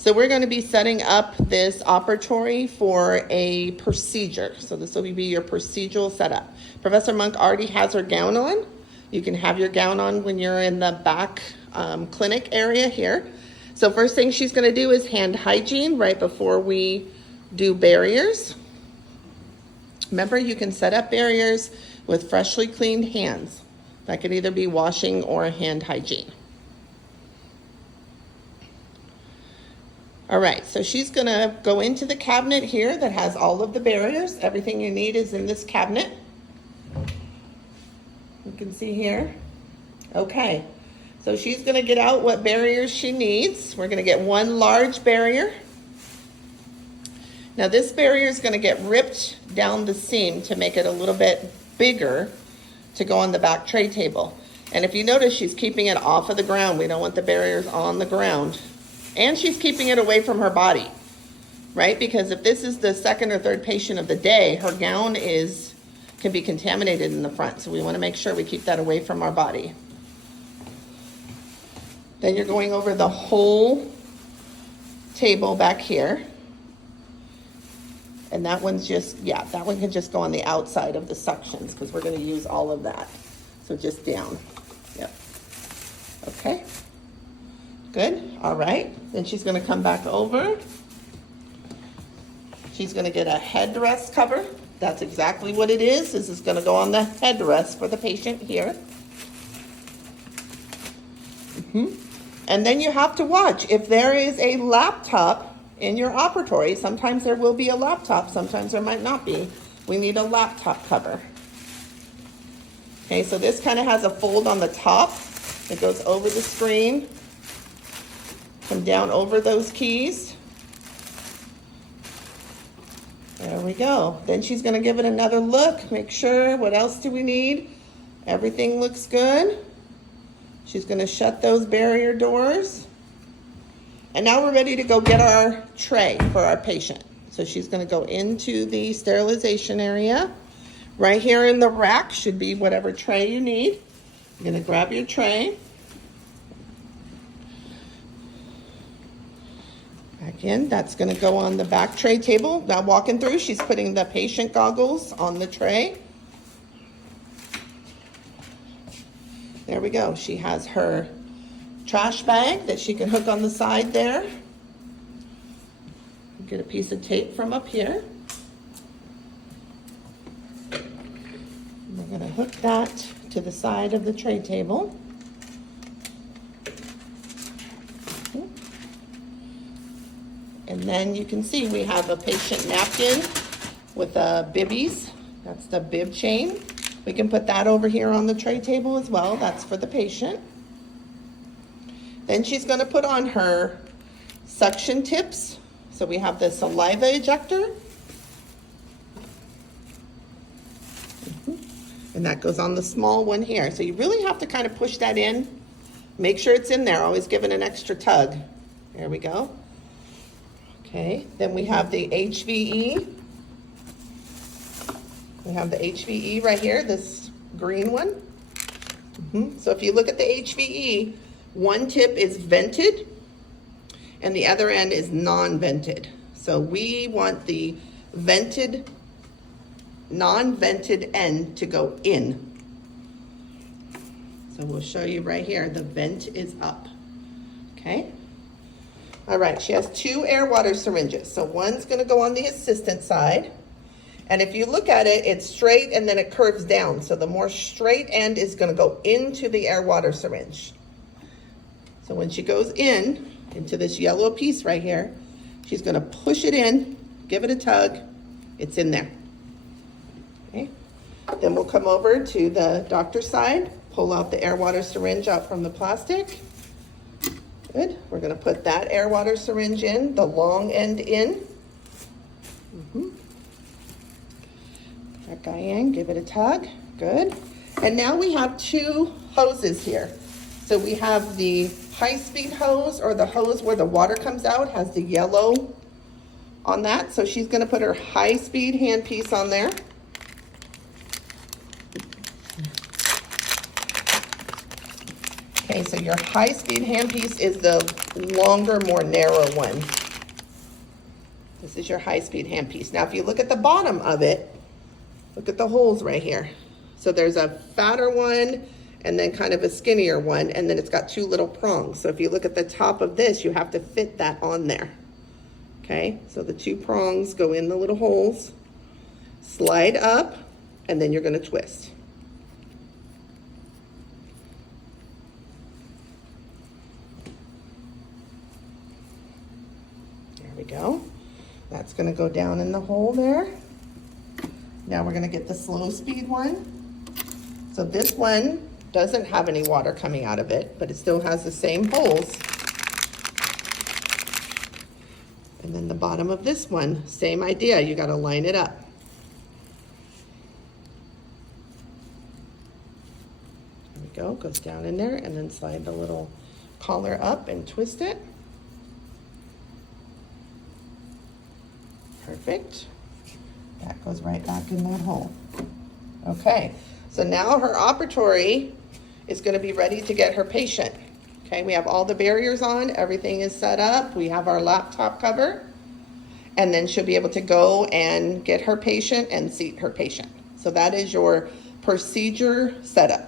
So we're going to be setting up this operatory for a procedure. So this will be your procedural setup. Professor Monk already has her gown on. You can have your gown on when you're in the back clinic area here. So first thing she's going to do is hand hygiene right before we do barriers. Remember, you can set up barriers with freshly cleaned hands. That could either be washing or hand hygiene. All right, so she's gonna go into the cabinet here that has all of the barriers. Everything you need is in this cabinet. You can see here. Okay, so she's gonna get out what barriers she needs. We're gonna get one large barrier. Now this barrier is gonna get ripped down the seam to make it a little bit bigger to go on the back tray table. And if you notice, she's keeping it off of the ground. We don't want the barriers on the ground. And she's keeping it away from her body, right? Because if this is the second or third patient of the day, her gown can be contaminated in the front. So we want to make sure we keep that away from our body. Then you're going over the whole table back here. And that one's just, that one can just go on the outside of the suctions because we're going to use all of that. So just down. Yep. Okay. Good, all right. Then she's gonna come back over. She's gonna get a headrest cover. That's exactly what it is. This is gonna go on the headrest for the patient here. And then you have to watch. If there is a laptop in your operatory, sometimes there will be a laptop, sometimes there might not be. We need a laptop cover. Okay, so this kind of has a fold on the top. It goes over the screen. Come down over those keys. There we go. Then she's going to give it another look. Make sure, what else do we need? Everything looks good. She's going to shut those barrier doors. And now we're ready to go get our tray for our patient. So she's going to go into the sterilization area. Right here in the rack should be whatever tray you need. You're going to grab your tray. Again, that's going to go on the back tray table. Now walking through, she's putting the patient goggles on the tray. There we go. She has her trash bag that she can hook on the side there. Get a piece of tape from up here. We're going to hook that to the side of the tray table. And then you can see we have a patient napkin with bibbies. That's the bib chain. We can put that over here on the tray table as well. That's for the patient. Then she's going to put on her suction tips. So we have the saliva ejector. And that goes on the small one here. So you really have to kind of push that in. Make sure it's in there. Always give it an extra tug. There we go. Okay, then we have the HVE. We have the HVE right here, this green one. So if you look at the HVE, one tip is vented and the other end is non-vented. So we want the vented, non-vented end to go in. So we'll show you right here, the vent is up, okay? All right, she has 2 air water syringes. So one's gonna go on the assistant side. And if you look at it, it's straight and then it curves down. So the more straight end is gonna go into the air water syringe. So when she goes into this yellow piece right here, she's gonna push it in, give it a tug, it's in there. Okay. Then we'll come over to the doctor's side, pull out the air water syringe out from the plastic. Good. We're going to put that air water syringe in, the long end in. That guy in, give it a tug. Good. And now we have 2 hoses here. So we have the high-speed hose, or the hose where the water comes out, has the yellow on that. So she's going to put her high-speed handpiece on there. Okay, so your high-speed handpiece is the longer, more narrow one. This is your high-speed handpiece. Now, if you look at the bottom of it, look at the holes right here. So there's a fatter one and then kind of a skinnier one, and then it's got two little prongs. So if you look at the top of this, you have to fit that on there. Okay, so the two prongs go in the little holes, slide up, and then you're gonna twist. There we go. That's gonna go down in the hole there. Now we're gonna get the slow speed one. So this one doesn't have any water coming out of it, but it still has the same holes. And then the bottom of this one, same idea, you gotta line it up. There we go, goes down in there, and then slide the little collar up and twist it. Perfect. That goes right back in that hole. Okay, so now her operatory is gonna be ready to get her patient. Okay, we have all the barriers on, everything is set up, we have our laptop cover, and then she'll be able to go and get her patient and seat her patient. So that is your procedure setup.